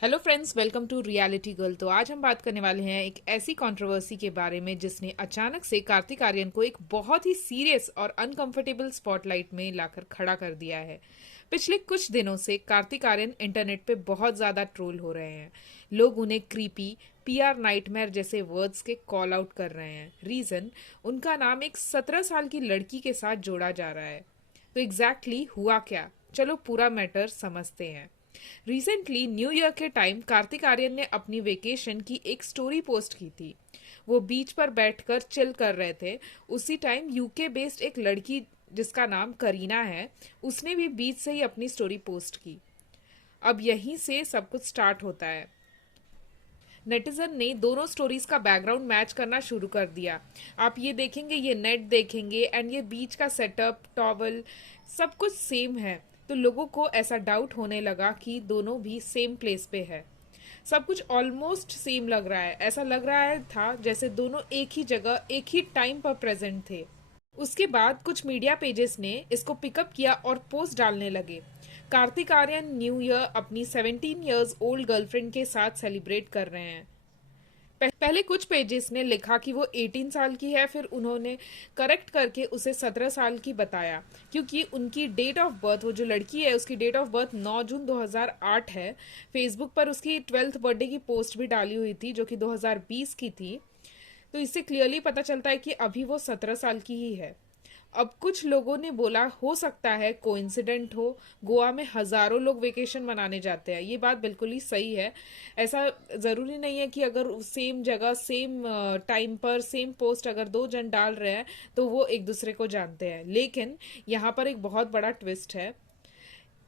Hello friends, welcome to reality girl. तो आज हम बात करने वाले हैं एक ऐसी कंट्रोवर्सी के बारे में जिसने अचानक से कार्तिक आर्यन को एक बहुत ही सीरियस और अनकंफर्टेबल स्पॉटलाइट में लाकर खड़ा कर दिया है। पिछले कुछ दिनों से कार्तिक आर्यन इंटरनेट पे बहुत ज्यादा ट्रोल हो रहे हैं। लोग उन्हें क्रीपी, पीआर नाइटमेयर जैसे वर्ड्स के कॉल आउट कर रहे हैं। रीजन, उनका नाम एक 17 साल की लड़की के साथ जोड़ा जा रहा है। तो एग्जैक्टली हुआ क्या, चलो पूरा मैटर समझते हैं। रिसेंटली न्यू ईयर के टाइम कार्तिक आर्यन ने अपनी वेकेशन की एक स्टोरी पोस्ट की थी। वो बीच पर बैठकर चिल कर रहे थे। उसी टाइम यूके बेस्ड एक लड़की जिसका नाम करीना है, उसने भी बीच से ही अपनी स्टोरी पोस्ट की। अब यहीं से सब कुछ स्टार्ट होता है। नेटिजन ने दोनों स्टोरीज का बैकग्राउंड मैच करना शुरू कर दिया। आप ये देखेंगे, ये नेट देखेंगे एंड ये बीच का सेटअप, टॉवल, सब कुछ सेम है। तो लोगों को ऐसा डाउट होने लगा कि दोनों भी सेम प्लेस पे है। सब कुछ ऑलमोस्ट सेम लग रहा है। ऐसा लग रहा है था जैसे दोनों एक ही जगह एक ही टाइम पर प्रेजेंट थे। उसके बाद कुछ मीडिया पेजेस ने इसको पिकअप किया और पोस्ट डालने लगे। कार्तिक आर्यन न्यू ईयर अपनी 17 इयर्स ओल्ड गर्लफ्रेंड के साथ सेलिब्रेट कर रहे हैं। पहले कुछ पेजेस ने लिखा कि वो 18 साल की है, फिर उन्होंने करेक्ट करके उसे 17 साल की बताया, क्योंकि उनकी डेट ऑफ बर्थ, वो जो लड़की है उसकी डेट ऑफ बर्थ 9 जून 2008 है। फेसबुक पर उसकी 12th बर्थडे की पोस्ट भी डाली हुई थी जो कि 2020 की थी। तो इससे क्लियरली पता चलता है कि अभी वो 17 साल की ही है। अब कुछ लोगों ने बोला हो सकता है कोइंसिडेंट हो, गोवा में हजारों लोग वेकेशन मनाने जाते हैं। ये बात बिल्कुल ही सही है। ऐसा जरूरी नहीं है कि अगर सेम जगह सेम टाइम पर सेम पोस्ट अगर दो जन डाल रहे हैं तो वो एक दूसरे को जानते हैं। लेकिन यहाँ पर एक बहुत बड़ा ट्विस्ट है।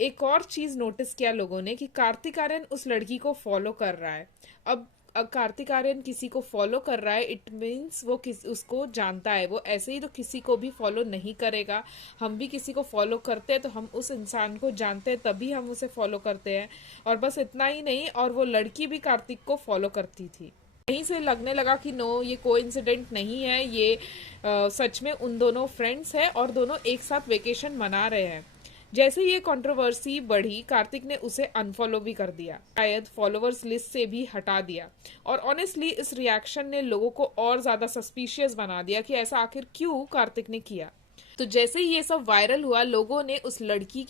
एक और चीज नोटिस किया लोगों ने कि कार्तिक आर्यन उस लड़की को फॉलो कर रहा है। अब कार्तिक आर्यन किसी को फॉलो कर रहा है, इट मीन्स वो उसको जानता है। वो ऐसे ही तो किसी को भी फॉलो नहीं करेगा। हम भी किसी को फॉलो करते हैं तो हम उस इंसान को जानते हैं, तभी हम उसे फॉलो करते हैं। और बस इतना ही नहीं, और वो लड़की भी कार्तिक को फॉलो करती थी। यहीं से लगने लगा कि नो, ये कोइंसिडेंट नहीं है, ये सच में उन दोनों फ्रेंड्स है और दोनों एक साथ वेकेशन मना रहे हैं। जैसे ये कंट्रोवर्सी बढ़ी, कार्तिक ने उसे अनफॉलो भी कर दिया, शायद फॉलोअर्स लिस्ट से भी हटा दिया। और ऑनेस्टली इस रिएक्शन ने लोगों को और ज्यादा सस्पिशियस बना दिया कि ऐसा आखिर क्यों कार्तिक ने किया। तो जैसे ही ये सब वायरल हुआ, लोगों ने उस लड़की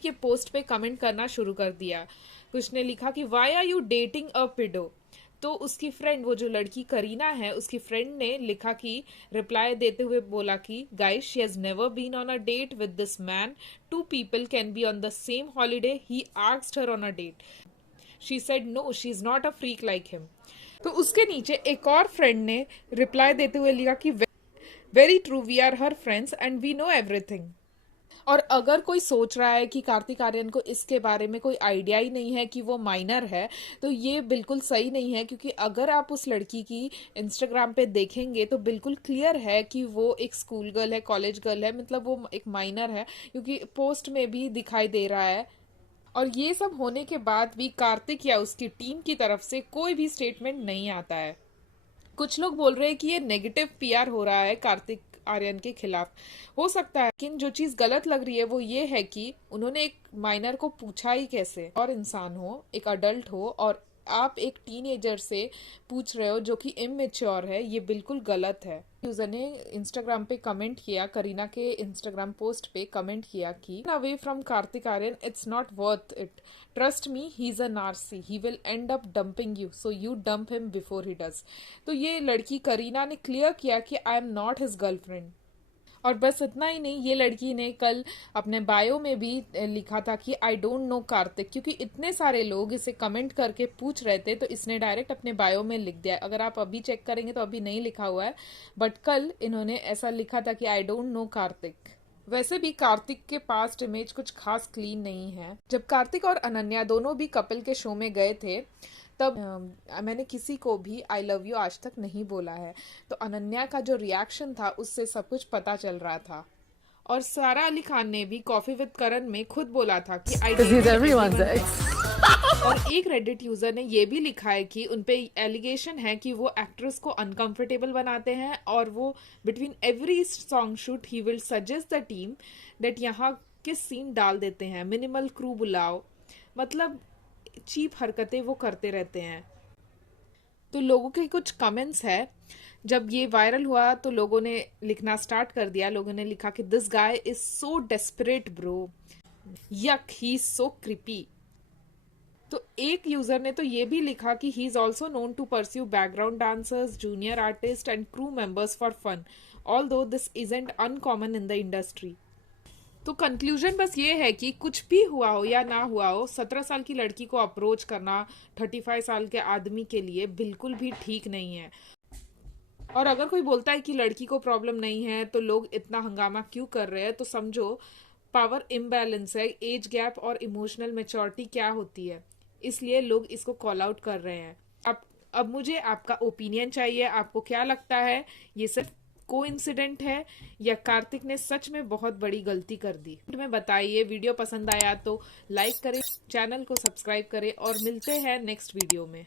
के पोस्ट पे कमेंट करना शुरू कर दिया। कुछ ने लिखा कि वाई आर यू डेटिंग अ पिडो। तो उसकी फ्रेंड, वो जो लड़की करीना है, उसकी फ्रेंड ने लिखा कि रिप्लाई देते हुए बोला कि guys, she has never been on a date with this man. Two people can be on the same holiday. He asked her on a date. She said no, she is not a freak like him. तो उसके नीचे एक और friend ने reply देते हुए लिखा कि very true, we are her friends and we know everything. और अगर कोई सोच रहा है कि कार्तिक आर्यन को इसके बारे में कोई आइडिया ही नहीं है कि वो माइनर है, तो ये बिल्कुल सही नहीं है। क्योंकि अगर आप उस लड़की की इंस्टाग्राम पे देखेंगे तो बिल्कुल क्लियर है कि वो एक स्कूल गर्ल है, कॉलेज गर्ल है, मतलब वो एक माइनर है, क्योंकि पोस्ट में भी दिखाई दे रहा है। और ये सब होने के बाद भी कार्तिक या उसकी टीम की तरफ से कोई भी स्टेटमेंट नहीं आता है। कुछ लोग बोल रहे हैं कि ये नेगेटिव पीआर हो रहा है कार्तिक आर्यन के खिलाफ। हो सकता है, लेकिन जो चीज गलत लग रही है वो ये है कि उन्होंने एक माइनर को पूछा ही कैसे। और इंसान हो, एक अडल्ट हो, और आप एक टीनेजर से पूछ रहे हो जो कि इमेच्योर है, ये बिल्कुल गलत है। यूजर ने इंस्टाग्राम पे कमेंट किया, करीना के इंस्टाग्राम पोस्ट पे कमेंट किया कि away from Kartik Aaryan, it's not worth it. Trust me, he is a narcy, he will end up dumping you, so you dump him before he does. तो ये लड़की करीना ने क्लियर किया कि I am not his girlfriend. और बस इतना ही नहीं, ये लड़की ने कल अपने बायो में भी लिखा था कि आई डोंट नो कार्तिक। क्योंकि इतने सारे लोग इसे कमेंट करके पूछ रहे थे तो इसने डायरेक्ट अपने बायो में लिख दिया। अगर आप अभी चेक करेंगे तो अभी नहीं लिखा हुआ है, बट कल इन्होंने ऐसा लिखा था कि आई डोंट नो कार्तिक। वैसे भी कार्तिक के पास्ट इमेज कुछ खास क्लीन नहीं है। जब कार्तिक और अनन्या दोनों भी कपल के शो में गए थे, तब मैंने किसी को भी आई लव यू आज तक नहीं बोला है। तो अनन्या का जो रिएक्शन था उससे सब कुछ पता चल रहा था। और सारा अली खान ने भी कॉफी विद करण में खुद बोला था कि आई डेटेड एवरीवन। और एक रेडिट यूजर ने ये भी लिखा है कि उनपे एलिगेशन है कि वो एक्ट्रेस को अनकंफर्टेबल बनाते हैं, और वो between every song shoot he will suggest the team that यहाँ किस सीन डाल देते हैं, मिनिमल क्रू बुलाओ। मतलब चीप हरकतें वो करते रहते हैं। तो लोगों के कुछ कमेंट्स है, जब ये वायरल हुआ तो लोगों ने लिखना स्टार्ट कर दिया। लोगों ने लिखा कि this guy is so desperate bro, यक ही इज सो क्रिपी। तो एक यूजर ने तो ये भी लिखा कि he is also known to pursue background dancers, junior artist and crew members for fun, although this isn't uncommon in the industry. तो कंक्लूजन बस ये है कि कुछ भी हुआ हो या ना हुआ हो, 17 साल की लड़की को अप्रोच करना 35 साल के आदमी के लिए बिल्कुल भी ठीक नहीं है। और अगर कोई बोलता है कि लड़की को प्रॉब्लम नहीं है तो लोग इतना हंगामा क्यों कर रहे हैं, तो समझो पावर इम्बैलेंस है, एज गैप और इमोशनल मैच्योरिटी क्या होती है, इसलिए लोग इसको कॉल आउट कर रहे हैं। अब मुझे आपका ओपिनियन चाहिए, आपको क्या लगता है, ये सिर्फ कोइंसिडेंट है या कार्तिक ने सच में बहुत बड़ी गलती कर दी? में बताइए। वीडियो पसंद आया तो लाइक करें, चैनल को सब्सक्राइब करें और मिलते हैं नेक्स्ट वीडियो में।